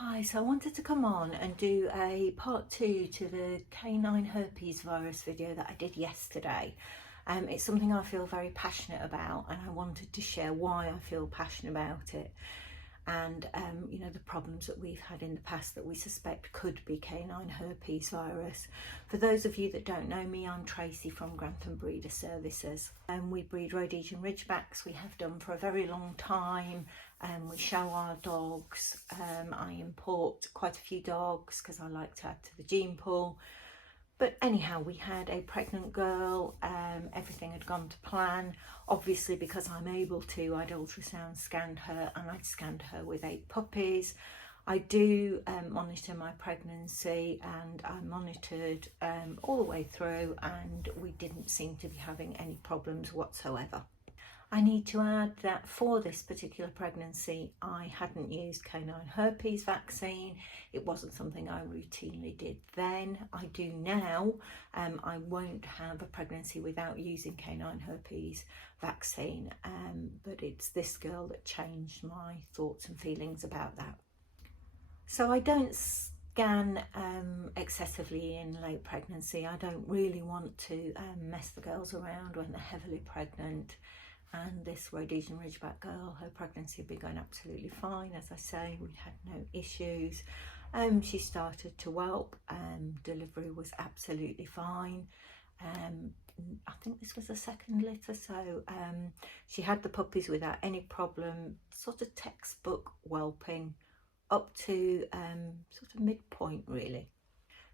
Hi, so I wanted to come on and do a part 2 to the canine herpes virus video that I did yesterday. It's something I feel very passionate about, and I wanted to share why I feel passionate about it, and the problems that we've had in the past that we suspect could be canine herpes virus. For those of you that don't know me, I'm Tracy from Grantham Breeder Services, and we breed Rhodesian Ridgebacks. We have done for a very long time. We show our dogs. I import quite a few dogs because I like to add to the gene pool. But anyhow, we had a pregnant girl. Everything had gone to plan. Obviously, because I'm able to, I'd ultrasound scanned her, and I'd scanned her with 8 puppies. I do monitor my pregnancy, and I monitored all the way through, and we didn't seem to be having any problems whatsoever. I need to add that for this particular pregnancy, I hadn't used canine herpes vaccine. It wasn't something I routinely did then. I do now. I won't have a pregnancy without using canine herpes vaccine, but it's this girl that changed my thoughts and feelings about that. So I don't scan excessively in late pregnancy. I don't really want to mess the girls around when they're heavily pregnant. And this Rhodesian Ridgeback girl, her pregnancy had been going absolutely fine. As I say, we had no issues. She started to whelp. Delivery was absolutely fine. I think this was the second litter, so she had the puppies without any problem, sort of textbook whelping up to sort of midpoint really.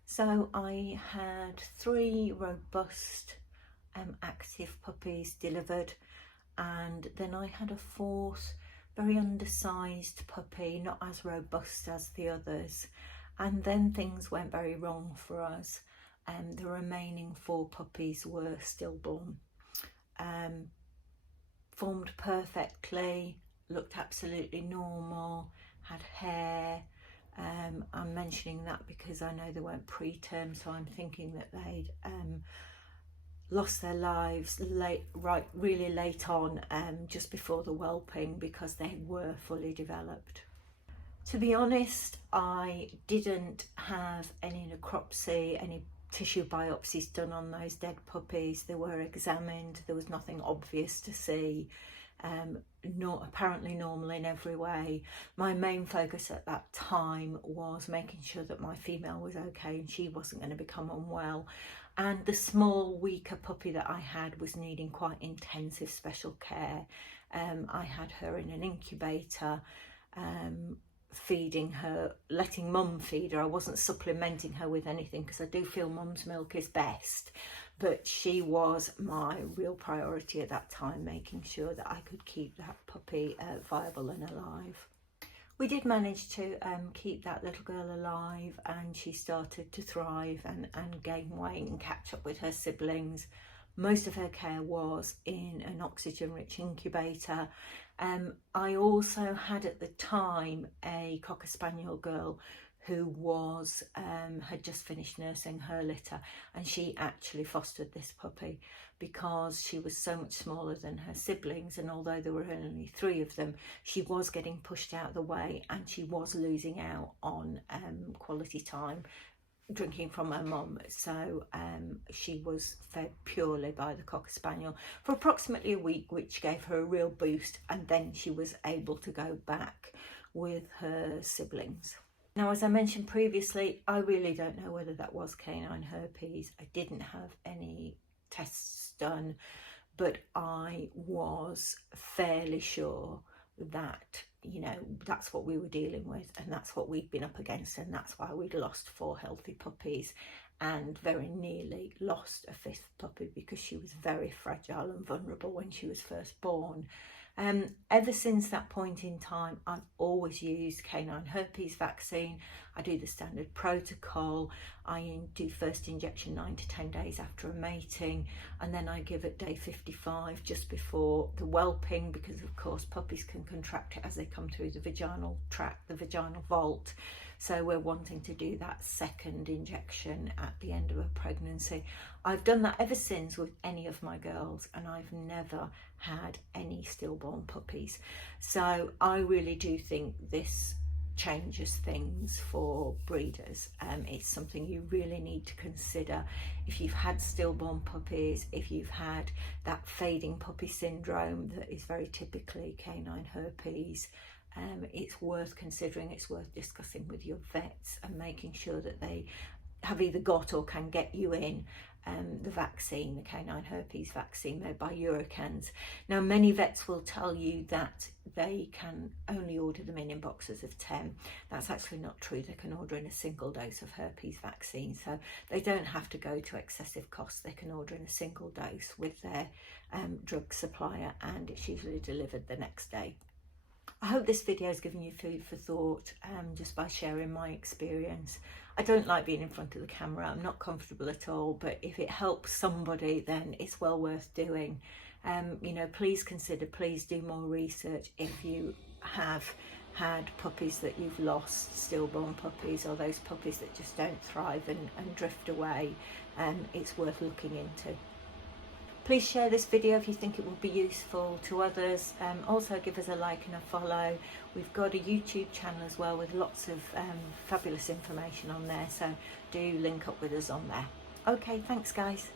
So I had 3 robust active puppies delivered, and then I had a 4th very undersized puppy, not as robust as the others, and then things went very wrong for us. The remaining 4 puppies were stillborn. Formed perfectly, looked absolutely normal, had hair. I'm mentioning that because I know they weren't preterm, so I'm thinking that they'd lost their lives really late on, just before the whelping, because they were fully developed. To be honest, I didn't have any necropsy, any tissue biopsies done on those dead puppies. They were examined. There was nothing obvious to see. Apparently normal in every way. My main focus at that time was making sure that my female was okay and she wasn't going to become unwell. And the small, weaker puppy that I had was needing quite intensive special care. I had her in an incubator, feeding her, letting mum feed her. I wasn't supplementing her with anything because I do feel mum's milk is best. But she was my real priority at that time, making sure that I could keep that puppy viable and alive. We did manage to keep that little girl alive, and she started to thrive and gain weight and catch up with her siblings. Most of her care was in an oxygen-rich incubator. I also had at the time a Cocker Spaniel girl who was had just finished nursing her litter, and she actually fostered this puppy because she was so much smaller than her siblings, and although there were only 3 of them, she was getting pushed out of the way, and she was losing out on quality time drinking from her mum. So she was fed purely by the Cocker Spaniel for approximately a week, which gave her a real boost, and then she was able to go back with her siblings. Now, as I mentioned previously, I really don't know whether that was canine herpes. I didn't have any tests done, but I was fairly sure that, that's what we were dealing with, and that's what we'd been up against, and that's why we'd lost 4 healthy puppies and very nearly lost a 5th puppy because she was very fragile and vulnerable when she was first born. Ever since that point in time, I've always used canine herpes vaccine. I do the standard protocol. I do first injection 9 to 10 days after a mating, and then I give at day 55 just before the whelping, because of course puppies can contract it as they come through the vaginal tract, the vaginal vault. So we're wanting to do that second injection at the end of a pregnancy. I've done that ever since with any of my girls, and I've never had any stillborn puppies. So I really do think this changes things for breeders. It's something you really need to consider if you've had stillborn puppies, if you've had that fading puppy syndrome that is very typically canine herpes. It's worth considering, it's worth discussing with your vets and making sure that they have either got or can get you in the vaccine, the canine herpes vaccine made by Eurocans. Now, many vets will tell you that they can only order them in boxes of 10. That's actually not true. They can order in a single dose of herpes vaccine, so they don't have to go to excessive costs. They can order in a single dose with their drug supplier, and it's usually delivered the next day. I hope this video has given you food for thought, just by sharing my experience. I don't like being in front of the camera, I'm not comfortable at all, but if it helps somebody, then it's well worth doing. You know, please consider, please do more research if you have had puppies that you've lost, stillborn puppies, or those puppies that just don't thrive and drift away. It's worth looking into. Please share this video if you think it will be useful to others. Also give us a like and a follow. We've got a YouTube channel as well with lots of fabulous information on there, so do link up with us on there. Okay, thanks guys.